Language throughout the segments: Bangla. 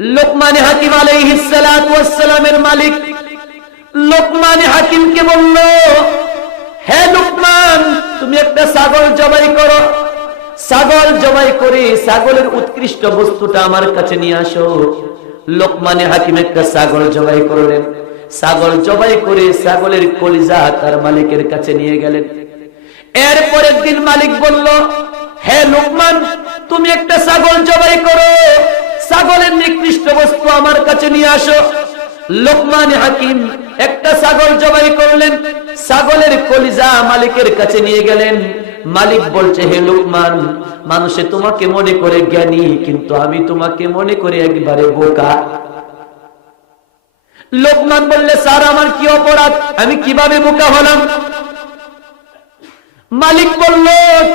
লোকমানে হাকিম আলাইহিসসালামের মালিক। লোকমানে হাকিমকে বলল, হে লোকমান, তুমি একটা ছাগল জবাই করো। ছাগল জবাই করে ছাগলের উৎকৃষ্ট বস্তুটা আমার কাছে নিয়ে আসো। লোকমানে হাকিম একটা ছাগল জবাই করলেন। ছাগল জবাই করে ছাগলের কলিজা তার মালিকের কাছে নিয়ে গেলেন। এরপরের দিন মালিক বলল, হে লোকমান, তুমি একটা ছাগল জবাই করো। ছাগলের নিকৃষ্ট বস্তু আমার কাছে নিয়ে আসো। লোকমান হাকিম একটা ছাগল জবাই করলেন। ছাগলের কলিজা মালিকের কাছে নিয়ে গেলেন। মালিক বলছে, হে লোকমান, মানুষে তোমাকে মনে করে জ্ঞানী, কিন্তু আমি তোমাকে মনে করে একবারে বোকা। লোকমান বললে, স্যার, আমার কি অপরাধ? আমি কীভাবে বোকা হলাম? মালিক বলল,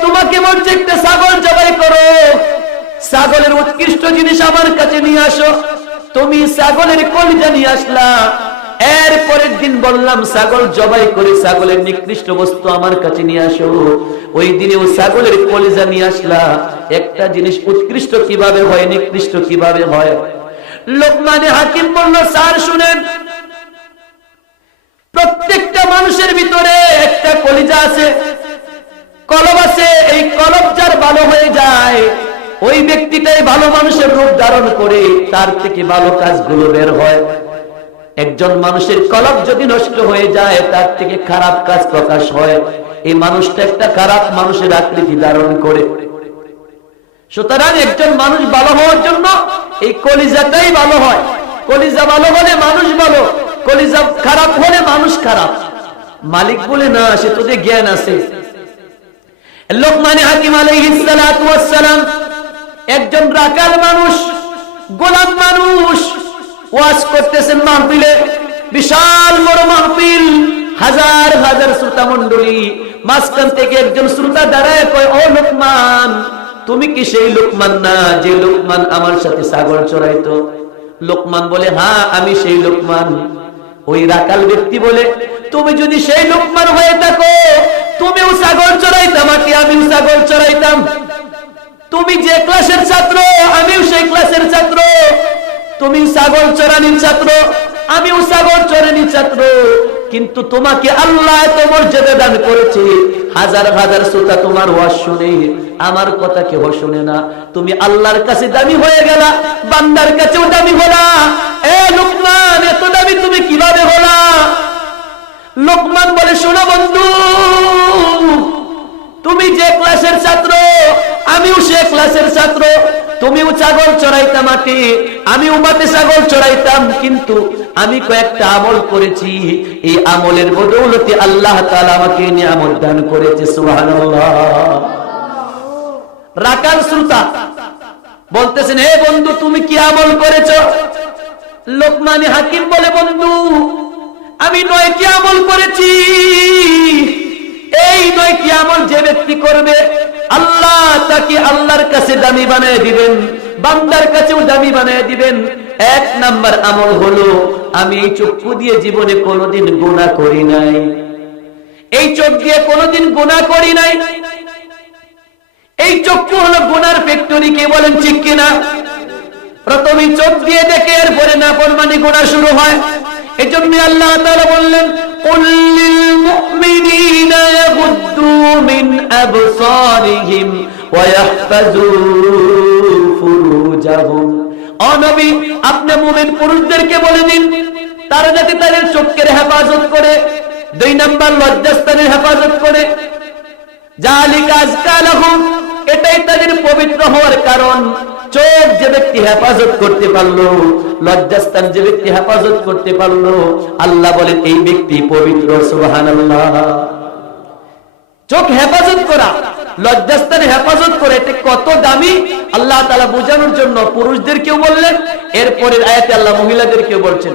তোমাকে বলছে একটা ছাগল জবাই করো। ছাগলের উৎকৃষ্ট জিনিস আমার কাছে নিয়ে আসো। তুমি ছাগলের কলিজা নিয়ে আসলা। এর পরের দিন বললাম, ছাগল জবাই করে ছাগলের নিকৃষ্ট বস্তু আমার কাছে নিয়ে আসো। ওই দিনে ও ছাগলের কলিজা নিয়ে আসলা। একটা জিনিস উৎকৃষ্ট কীভাবে হয়, নিকৃষ্ট কীভাবে হয়? লোকমানে হাকিম বলল, স্যার, শুনেন। প্রত্যেকটা মানুষের ভিতরে একটা কলিজা আছে। কলব আছে, এই কলব যার ভালো হয়ে যায় ওই ব্যক্তিটাই ভালো মানুষের রূপ ধারণ করে, তার থেকে ভালো কাজগুলো বের হয়। একজন মানুষের কলব যদি নষ্ট হয়ে যায়, তার থেকে খারাপ কাজ প্রকাশ হয়। এই মানুষটা একটা খারাপ মানুষের আকৃতি ধারণ করে। সুতরাং একজন মানুষ ভালো হওয়ার জন্য এই কলিজাটাই ভালো হয়। কলিজা ভালো হলে মানুষ ভালো, কলিজা খারাপ হলে মানুষ খারাপ। মালিক বলে, না, সে তোদের জ্ঞান আছে। লোকমানে হাকিম আলাইহিসসালাম একজন রাকাল মানুষ, গোলাম মানুষ, ওয়াজ করতেছেন মাহফিলে। বিশাল বড় মাহফিল, হাজার হাজার শ্রোতা মন্ডলী মাঝখান থেকে একজন শ্রোতা দাঁড়ায় কয়, ও লোকমান, তুমি কি সেই লোকমান না যে লোকমান আমার সাথে সাগর চড়াইতো? লোকমান বলে হ্যাঁ আমি সেই লোকমান। ওই রাকাল ব্যক্তি বলে, তুমি যদি সেই লোকমান হয়ে থাকো, তুমিও সাগর চড়াইতাম আমিও সাগর চড়াইতাম? তুমি যে ক্লাসের ছাত্র, আমিও সেই ক্লাসের ছাত্র। তুমি সাগর চরানির ছাত্র, আমিও সাগর চরানির ছাত্র। কিন্তু তোমাকে আল্লাহ এত মর্যাদা দান করেছে, হাজার হাজার শ্রোতা তোমার ওয়াজ শুনে, আমার কথা কেউ শুনে না। তুমি আল্লাহর কাছে দামি হয়ে গেলা, বান্দার কাছেও দামি হলা। ছাগল চড়াইতাম মাটি আমিও মাঠে ছাগল চড়াইতাম, কিন্তু আমি কয়েকটা আমল করেছি। এই আমলের বদৌলতে আল্লাহ তাআলা আমাকে নিয়ামত দান করেছে, সুবহানাল্লাহ। রাকাল শ্রোতা বলতেছেন, হে বন্ধু, তুমি কি আমল করেছ? লোকমানি হাকিম বলে, বন্ধু, আমি নয়টি আমল করেছি। এই নয়টি আমল যে ব্যক্তি করবে, আল্লাহ তাকে আল্লাহর কাছে দামি বানিয়ে দিবেন। বান্দার কাছেও দামি বানিয়ে দিবেন। এক নাম্বার আমল হলো, আমি এই চক্ষু দিয়ে জীবনে কোনোদিন গুণা করি নাই। এই চোখ দিয়ে কোনোদিন গুণা করি নাই। এই চক্ষু হলো গুনার ফ্যাক্টরি কে বলেন ঠিক কিনা? প্রথমে চোখ দিয়ে দেখে, এরপরে না পরমানি গোনা শুরু হয়। এই জন্য আল্লাহ তাআলা বললেন কুল্লিল মুমিনিনা ইয়াগুদ্দু মিন আবসারিহিম ওয়া ইয়াহফাজু ফুরুজাহুম ও নবী, আপনি মুমিন পুরুষদেরকে বলে দিন। তারা যাতে তাদের চোখের হেফাজত করে, দুই লজ্জাস্থানের হেফাজত করে। এটাই তাদের পবিত্র হওয়ার কারণ। চোখ যে ব্যক্তি হেফাজত করতে পারল, লজ্জাস্থান যে ব্যক্তি হেফাজত করতে পারল, আল্লাহ বলেন, এই ব্যক্তি পবিত্র, সুবহানাল্লাহ। চোখ হেফাজত করা, লজ্জাস্থান হেফাজত করে, এটা কত দামি? আল্লাহ তালা বোঝানোর জন্য পুরুষদেরকেও বললেন, এরপরের আয়াতে আল্লাহ মহিলাদেরকেও বলছেন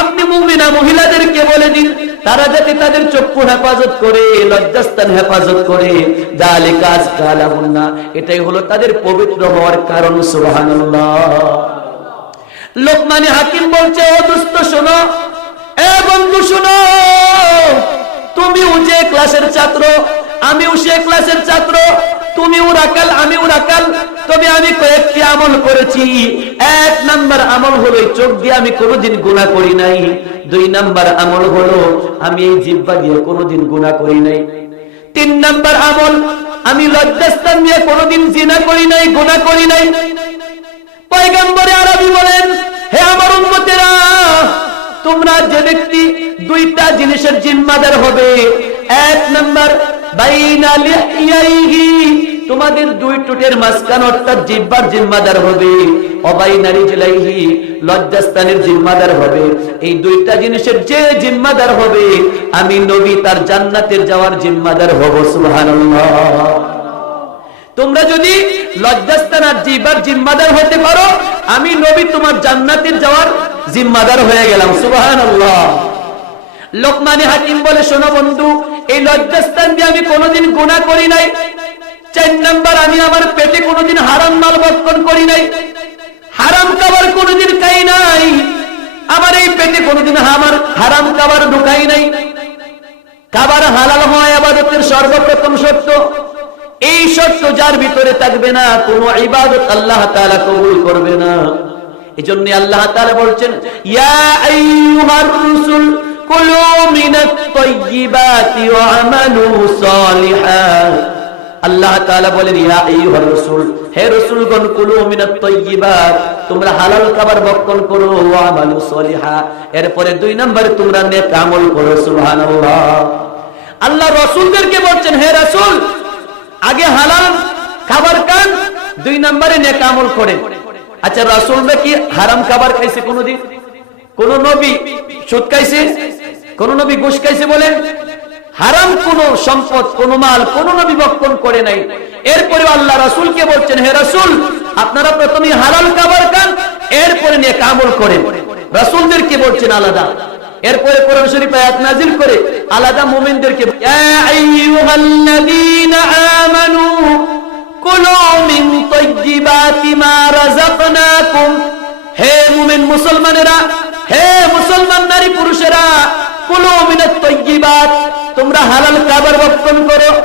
আপনি তারা যাতে তাদের চক্ষু হেফাজত করে, লজ্জাস্থান হেফাজত করে। জালে কাজ কালামুন্না এটাই হলো তাদের পবিত্র হওয়ার কারণ সুবাহ লোকমানে হাকিম বলছে, ও দুস্থ, শোনো। এ বন্ধু, শোনো। ক্লাসের ছাত্র আমিও সে ক্লাসের ছাত্র। তুমিও রাকাল আমিও রাকাল তবে আমি কয়েকটি আমল করেছি। এক নাম্বার আমল হলো চোখ দিয়ে আমি কোনোদিন গুনাহ করি নাই। দুই নাম্বার আমল হলো, আমি এই জিব্বা দিয়ে কোনোদিন গুনাহ করি নাই। তিন নাম্বার আমল, আমি লজ্জাস্থান দিয়ে কোনোদিন জিনা করি নাই, গুনাহ করি নাই। পয়গম্বরে আরবি বলেন হে আমার উম্মতেরা, তোমরা যে ব্যক্তি দুইটা জিনিসের জিম্মাদার হবে, এক নাম্বার তোমাদের দুই টুটের মাঝখান অর্থাৎ জিব্বার জিম্মাদার হবে অবাইনারি জেলাইহি লজ্জাস্থানের জিম্মাদার হবে। এই দুইটা জিনিসের যে জিম্মাদার হবে, আমি নবী তার জান্নাতের যাওয়ার জিম্মাদার হব, সুবহানাল্লাহ। তোমরা যদি লজ্জাস্থান আর জিবার জিম্মাদার হতে পারো, আমি নবী তোমার জান্নাতের যাওয়ার জিম্মাদার হয়ে গেলাম। সুবাহান লোকমানে হাকিম বলে, শোনো বন্ধু, এই লজ্জাস্থান দিয়ে আমি কোনোদিন গুণা করি নাই। চার নাম্বার, আমি আমার পেটে কোনোদিন হারাম মাল বক্ষণ করি নাই। হারাম খাবার কোনোদিন খাই নাই। আমার এই পেটে কোনোদিন আমার হারাম খাবার ঢুকাই নাই। খাবার হালাল হয় আবাদতের সর্বপ্রথম সত্য। এই সত্য যার ভিতরে থাকবে না, কোন ইবাদত আল্লাহ তাআলা কবুল করবে না। এজন্য আল্লাহ তাআলা বলছেন আল্লাহ তাআলা বলেন হে রাসূলগণ, কুলু মিনাত তোমরা হালাল খাবার ভক্ষণ করো, ওয়া আমালু সলিহা। এরপরে দুই নম্বরে তোমরা নেক আমল করো, সুবহানাল্লাহ। আল্লাহ রাসূলদেরকে বলছেন, হে রাসূল আগে হালাল খাবার খান, দুই নম্বরে নেক আমল করেন। আচ্ছা রাসূলরা কি হারাম খাবার খাইছে কোনোদিন? কোন নবী সুদ খাইছে? কোন নবী ঘুষ খাইছে বলেন? হারাম কোন সম্পদ, কোন মাল কোন নবী বক্ষণ করে নাই। এরপরে আল্লাহ রাসূলকে বলছেন, হে রাসূল, আপনারা প্রথমে হালাল খাবার খান, এরপরে নেক আমল করেন। রাসূলদেরকে বলছেন আলাদা। এরপরে কোরআন শরীফ নাজিল করে আলাদা মুমিনদেরকে মিন হে মুসলমানেরা, হে মুসলমান নারী পুরুষেরা, কুলু মিনাত তাইয়্যিবাত, তোমরা হালাল খাবার ভক্ষণ করো।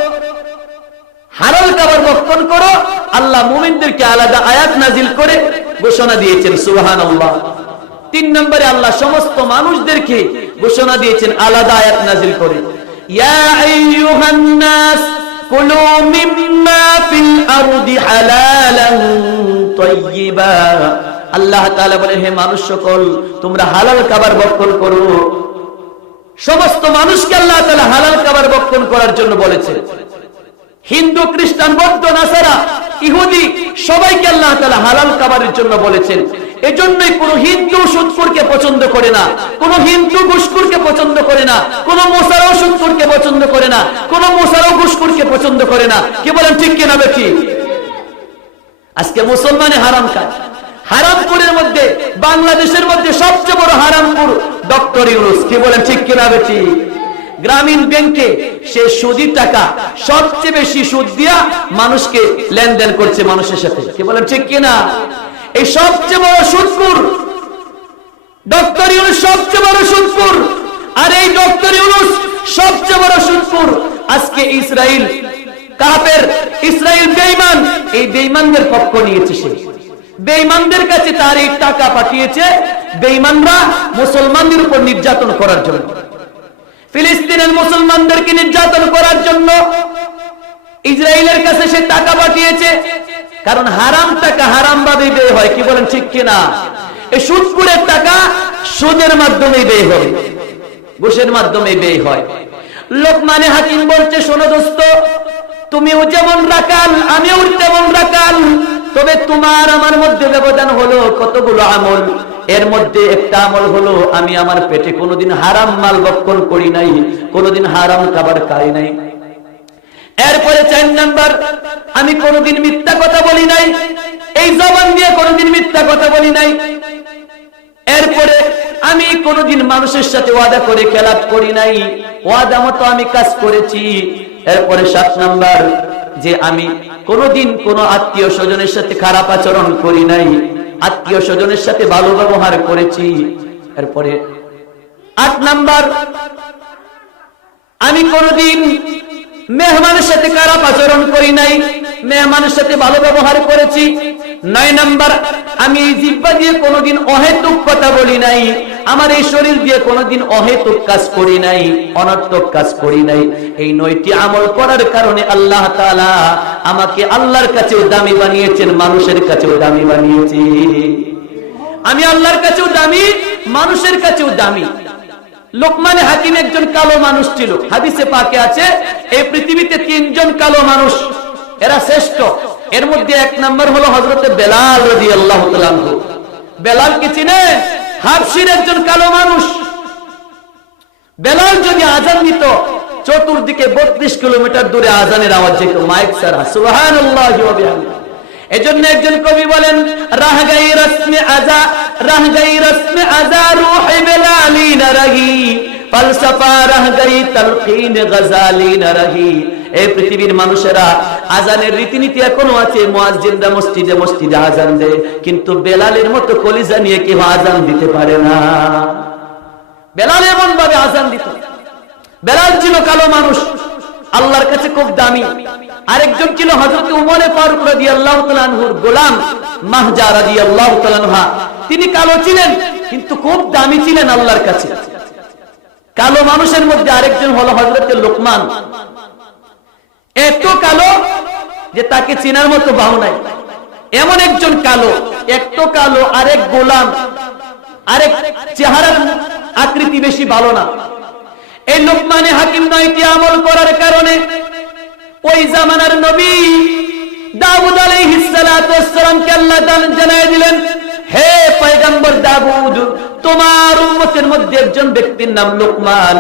হালাল খাবার ভক্ষণ করো। আল্লাহ মুমিনদেরকে আলাদা আয়াত নাজিল করে ঘোষণা দিয়েছেন, সুবহানাল্লাহ। তিন নম্বরে আল্লাহ সমস্ত মানুষদেরকে ঘোষণা দিয়েছেন, আলাদা আয়াত নাজিল করে। আল্লাহ তাআলা হে মানুষ সকল, তোমরা হালাল খাবার ভক্ষণ করো। সমস্ত মানুষকে আল্লাহ তাআলা হালাল খাবার ভক্ষণ করার জন্য বলেছে হিন্দু, খ্রিস্টান, বৌদ্ধ, নাসারা, ইহুদি, সবাইকে আল্লাহ তাআলা হালাল খাবারের জন্য বলেছেন। এজন্যই কোন হিন্দু পছন্দ করে না, কোন হিন্দু ঘুষকুরকে পছন্দ করে না, কোন পছন্দ করে না, কোন ঘুষকুরকে পছন্দ করে না। বলেন, ঠিক কিনা বেঠি? আজকে মুসলমানে হারাম খায় হারামপুরের মধ্যে, বাংলাদেশের মধ্যে সবচেয়ে বড় হারামপুর ডক্টর ইউনুস। কি বলেন, ঠিক কিনা বেঠি? গ্রামীণ ব্যাংকে সে সুদি টাকা, সবচেয়ে বেশি সুদ দিয়া মানুষকে লেনদেন করছে মানুষের সাথে। কি বলেন ঠিক কিনা? এই সবচেয়ে বড় সুদপুর আজকে বেঈমান, এই বেঈমানদের পক্ষ নিয়েছে বেঈমানদের কাছে তার এই টাকা পাঠিয়েছে বেঈমানরা মুসলমানদের উপর নির্যাতন করার জন্য। ফিলিস্তিনের মুসলমানদেরকে নির্যাতন করার জন্য ইসরায়েলের কাছে সে টাকা পাঠিয়েছে। কারণ হারাম টাকা হারাম ভাবে ব্যয় হয়, কি বলেন ঠিক কিনা? এই সুদপুরের টাকা সুদের মাধ্যমে ব্যয় হবে ঘুষের মাধ্যমে ব্যয় হয়। লোকমানে হাকিম বলছে, শোনো দোস্ত, তুমিও যেমন রাকাল, আমিও তেমন রাকাল, তবে তোমার আমার মধ্যে ব্যবধান হলো কতগুলো আমল? এর মধ্যে একটা আমল হলো, আমি আমার পেটে কোনোদিন হারাম মাল বক্ষণ করি নাই, কোনোদিন হারাম খাবার খাই নাই। এরপরে চার নাম্বার, আমি কোনোদিন মিথ্যা কথা বলি নাই, এই জবান দিয়ে কোনোদিন মিথ্যা কথা বলি নাই। এরপরে আমি কোনোদিন মানুষের সাথে ওয়াদা করে খেলাপ করি নাই, ওয়াদা মতো আমি কাজ করেছি। এরপরে সাত নাম্বার, যে আমি কোনোদিন কোনো আত্মীয় স্বজনের সাথে খারাপ আচরণ করি নাই আত্মীয় স্বজনের সাথে ভালো ব্যবহার করেছি। এরপরে আট নাম্বার, আমি কোনদিন মেহমানের সাথে খারাপ আচরণ করি নাই। মেহমানের সাথে ভালো ব্যবহার করেছি। নয় নাম্বার, আমি জিব্বা দিয়ে কোনোদিন অহেতুক কথা বলি নাই। আমার এই শরীর দিয়ে কোনোদিন অহেতুক কাজ করি নাই, অনর্থক কাজ করি নাই। এই নয়টি আমল করার কারণে আল্লাহ তাআলা আমাকে আল্লাহর কাছেও দামি বানিয়েছেন, মানুষের কাছেও দামি বানিয়েছে। আমি আল্লাহর কাছেও দামি, মানুষের কাছেও দামি। লোকমানে হাকিম একজন কালো মানুষ ছিল। হাদিসে পাকে আছে, এই পৃথিবীতে তিনজন কালো মানুষ, এরা শ্রেষ্ঠ। এর মধ্যে এক নম্বর হলো হজরতে বেলাল রদি আল্লাহ বেলাল কি চিনে হাফসির একজন কালো মানুষ। বেলাল যদি আজান দিত, চতুর্দিকে বত্রিশ কিলোমিটার দূরে আজানের আওয়াজ যেত, মাইক সারা এজন্য একজন কবি বলেন, রাহগাই রসমে আজা, রাহগাই রসমে আজা রুহে বেলালি না রহি ফলসফা রাহগাই তলকিন গজালি না এই পৃথিবীর মানুষেরা আজানের রীতিনীতি এখনও আছে, মুয়াজ্জিনরা মসজিদে মসজিদে আজান দেয়, কিন্তু বেলালের মতো কলিজা নিয়ে কেউ আজান দিতে পারে না। বেলাল এমন ভাবে আজান দিত। বেলাল ছিল কালো মানুষ, আল্লাহর কাছে খুব দামি। আরেকজন ছিল হজরত উমরে ফারুক রাজি আল্লাহ তালানহুর গোলাম, মাহজা রাজি আল্লাহ তালানহা তিনি কালো ছিলেন, কিন্তু খুব দামি ছিলেন আল্লাহর কাছে। কালো মানুষের মধ্যে আরেকজন হলো হজরত লোকমান। এত কালো যে তাকে চেনার মতো বাহু নাই। এমন একজন কালো এত কালো, আরেক গোলাম, আরেক চেহারার আকৃতি বেশি ভালো না। এই লোকমানে হাকিম নয়টি আমল করার কারণে ওই জামানার নবী দাউদ আলাইহিস সালাতু ওয়াসসালামকে আল্লাহ তাআলা জানায় দিলেন, হে পয়গম্বর দাউদ, তোমার উম্মতের মধ্যে একজন ব্যক্তির নাম লোকমান।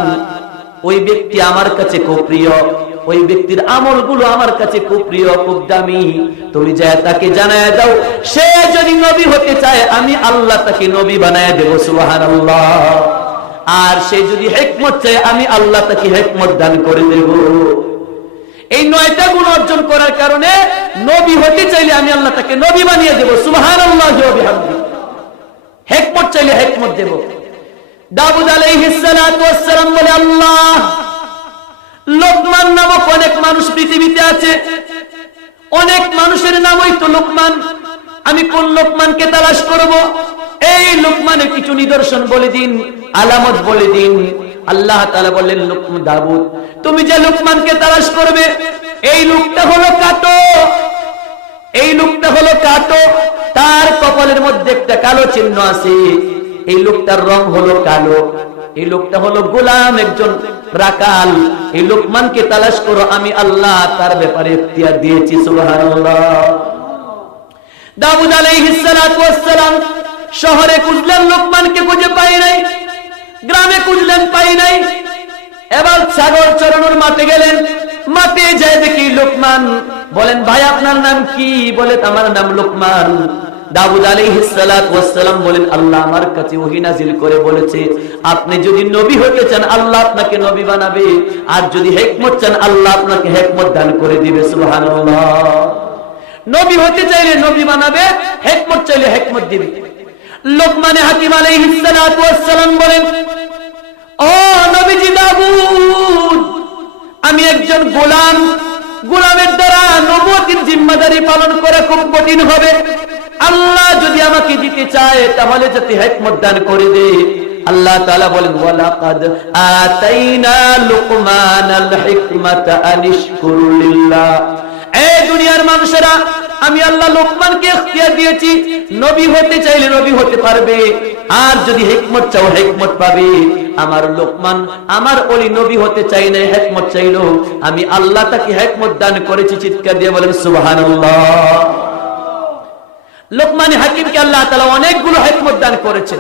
ওই ব্যক্তি আমার কাছে খুব প্রিয়, ওই ব্যক্তির আমলগুলো আমার কাছে খুব প্রিয়, খুব দামি। তুমি যা তাকে জানায় দাও, সে যদি নবী হতে চায়, আমি আল্লাহ তাকে নবী বানায় দেবো, সুবহানাল্লাহ। আর সে যদি হেকমত চায়, আমি আল্লাহ তাকে হেকমত দান করে দেব। এই নয়টা গুণ অর্জন করার কারণে নবী হতে চাইলে আমি আল্লাহ তাকে নবী বানিয়ে দেবো সুহান আল্লাহ হেকমত চাইলে হেকমত দেব। এই কিছু নিদর্শন বলে দিন, আলামত বলে দিন। আল্লাহ বললেন লোকমান দাবুদ তুমি যে লোকমানকে তালাশ করবে, এই লোকটা হলো কাটো। এই লোকটা হলো কাটো। তার কপালের মধ্যে একটা কালো চিহ্ন আছে। এই লোকটার রং হলো কালো, এই লোকটা হলো গোলাম একজন রাকাল। এই লোকমানকে তালাশ করো, আমি আল্লাহ তার ব্যাপারে ইখতিয়ার দিয়েছি, সুবহানাল্লাহ। দাউদ আলাইহিস সালাতু ওয়াসসালাম শহরে খুঁজলেন, লোকমানকে খুঁজে পাই নাই, গ্রামে খুঁজলেন পাই নাই। এবার ছাগল চড়ানোর মাঠে গেলেন, মাঠে যায় দেখি লোকমান। বলেন, ভাই, আপনার নাম কি? বলে, আমার নাম লোকমান। দাউদ আলাইহিস সালাতু ওয়াসসালাম বলেন, আল্লাহ আমার কাছে ওহী করে বলেছে, আপনি যদি নবী হতে চান, আল্লাহ আপনাকে নবী বানাবে। আর যদি হিকমত চান, আল্লাহ আপনাকে হিকমত দান করে দিবে। সুবহানাল্লাহ। নবী হতে চাইলে নবী বানাবে, হেকমত চাইলে হেকমত দিবে। লোকমানে হাকিম আলাইহিস সালাতু বলেন, ও নবীজি দাউদ, আমি একজন গোলাম। গোলামের দ্বারা নবুয়তির জিম্মাদারি পালন করা খুব কঠিন হবে। আল্লাহ যদি আমাকে দিতে চায়, তাহলে যাতে হেকমত দান করে দে। আল্লাহ তাআলা বলেন, ওয়ালাকাদ আতাইনা লুকমানাল হিকমাতা আনিশকুর লিল্লাহ। এই দুনিয়ার মানুষেরা, আমি আল্লাহ লোকমানকে ইখতিয়ার দিয়েছি। নবী হতে চাইলে নবী হতে পারবে। আর যদি হিকমত চাও, হিকমত পাবে। আমার লোকমান, আমার ওলি নবী হতে চাই না হিকমত চাইলো। আমি আল্লাহ তাকে হিকমত দান করেছি, চিৎকার দিয়ে বলেন, সুবহানাল্লাহ। লোকমান হাকিমকে আল্লাহ তাআলা অনেকগুলো হিকমত দান করেছেন।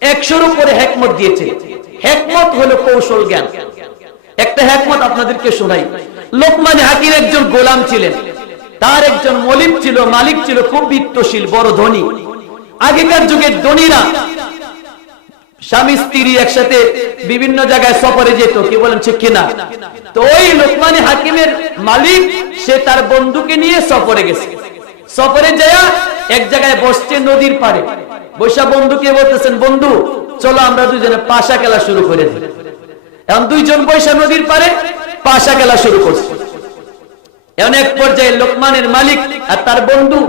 একশোর উপরে হিকমত দিয়েছে হিকমত হলো কৌশল জ্ঞান। একটা হিকমত আপনাদেরকে শোনাই। লোকমান হাকিম একজন গোলাম ছিলেন। তার একজন মলিক ছিল, মালিক ছিল, খুব বিত্তশীল, বড় ধনী। আগেকার যুগের ধনীরা স্বামী, স্ত্রী একসাথে বিভিন্ন জায়গায় সফরে যেত, কি বলেন ঠিক কিনা। তো ওই লোকমানি হাকিমের মালিক, সে তার বন্ধুকে নিয়ে সফরে গেছে। সফরে যায় এক জায়গায় বসছে নদীর পারে বৈশা বন্ধুকে বলতেছেন, বন্ধু, চলো আমরা দুজনে পাশা খেলা শুরু করে দিই। এখন দুইজন পয়সা নদীর পারে পাশা খেলা শুরু করছে। এখন এক পর্যায়ে লোকমানের মালিক আর তার বন্ধু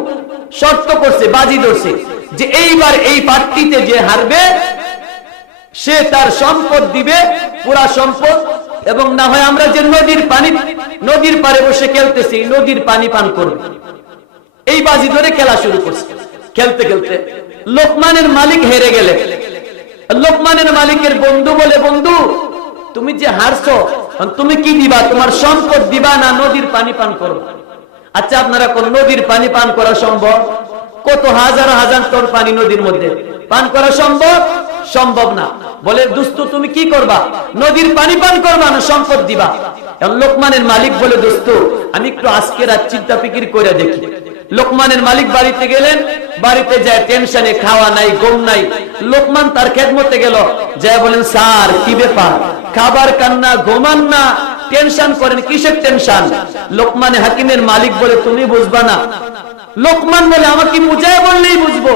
শর্ত করছে, বাজি ধরছে যে এইবার এই পার্টিতে যে হারবে, সে তার সম্পদ দিবে, পুরা সম্পদ, এবং না হয় আমরা যে নদীর পানি, নদীর পারে বসে খেলতেছি, নদীর পানি পান করবে। এই বাজি ধরে খেলা শুরু করছে। খেলতে খেলতে লোকমানের মালিক হেরে গেলে। লোকমানের মালিকের বন্ধু বলে, বন্ধু, তুমি যে হারছো তুমি কি দিবা? তোমার সম্পদ দিবা না নদীর পানি পান করবা? আচ্ছা আপনারা কোন নদীর পানি পান করা সম্ভব? কত হাজার হাজার টন পানি নদীর মধ্যে পান করা সম্ভব? সম্ভব না। বলে, দোস্ত, তুমি কি করবা? নদীর পানি পান করবা না সম্পদ দিবা? লোকমানের মালিক বলে, দোস্ত, আমি একটু আজকে রাত চিন্তা ফিকির করে দেখি। লোকমানের মালিক বাড়িতে গেলেন, বাড়িতে যায় টেনশনে খাওয়া নাই গম নাই। লোকমান তার খেদমতে গেল, যায় বলেন, স্যার, কি ব্যাপার? খাবার কান্না ঘুমান না টেনশন করেন, কিসের টেনশন লোকমানে হাকিমের মালিক বলে, তুমি বুঝবা না। লোকমান বলে, আমাকে বুঝায় বললেই বুঝব।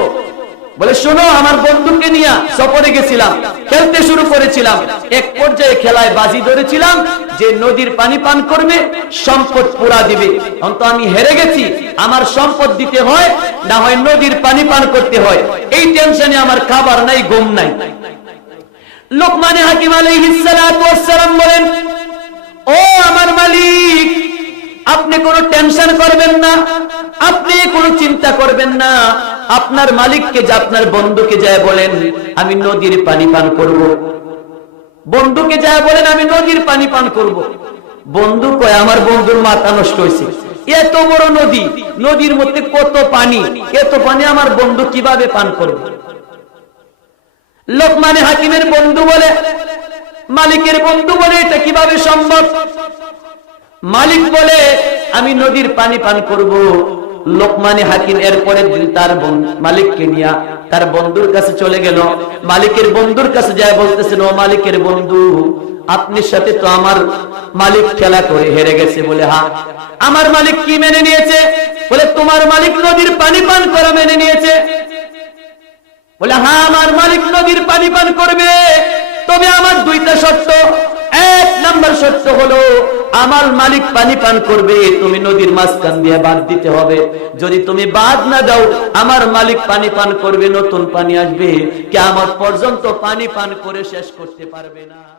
বলে, শোনো, আমার বন্ধুকে নিয়ে সফরে গেছিলাম, খেলতে শুরু করেছিলাম। এক পর্যায়ে খেলায় বাজি ধরেছিলাম, যে নদীর পানি পান করবে, সম্পদ পুরা দিবে। অন্ত আমি হেরে গেছি, আমার সম্পদ দিতে হয়, না হয় নদীর পানি পান করতে হয়। এই টেনশনে আমার খাবার নাই, ঘুম নাই। লোকমানে হাকিম আলাইহিস সালাম বলেন, ও আমার মালিক আপনি কোনো টেনশন করবেন না। আপনি কোনো চিন্তা করবেন না। আপনার মালিককে যে আপনার বন্ধুকে যায় বলেন, আমি নদীর পানি পান করব। বন্ধুকে যায় বলেন, আমি নদীর পানি পান করব। বন্ধু কয়, আমার বন্ধুর মাথা নষ্ট হয়েছে। এত বড় নদী, নদীর মধ্যে কত পানি, এত পানি আমার বন্ধু কীভাবে পান করবে? লোকমানে হাকিমের বন্ধু বলে, মালিকের বন্ধু বলে, এটা কীভাবে সম্ভব? মালিক বলে, আমি নদীর পানি পান করব। লোকমানে হাকিম এরপরে তার মালিককে নিয়ে তার বন্ধুর কাছে চলে গেল। মালিকের বন্ধুর কাছে যায় বলতেছেন, ও মালিকের বন্ধু, আপনার সাথে তো আমার মালিক খেলা করে হেরে গেছে। বলে, হা, আমার মালিক কি মেনে নিয়েছে? বলে, তোমার মালিক নদীর পানি পান করা মেনে নিয়েছে। বলে হ্যাঁ আমার মালিক নদীর পানি পান করবে, তবে আমার দুইটা শর্ত। এক নাম্বার সত্য হলো, আমার মালিক পানি পান করবে, তুমি নদীর মাঝখান দিয়ে বাদ দিতে হবে। যদি তুমি বাদ না দাও, আমার মালিক পানি পান করবে, নতুন পানি আসবে। কে আমার পর্যন্ত পানি পান করে শেষ করতে পারবে না।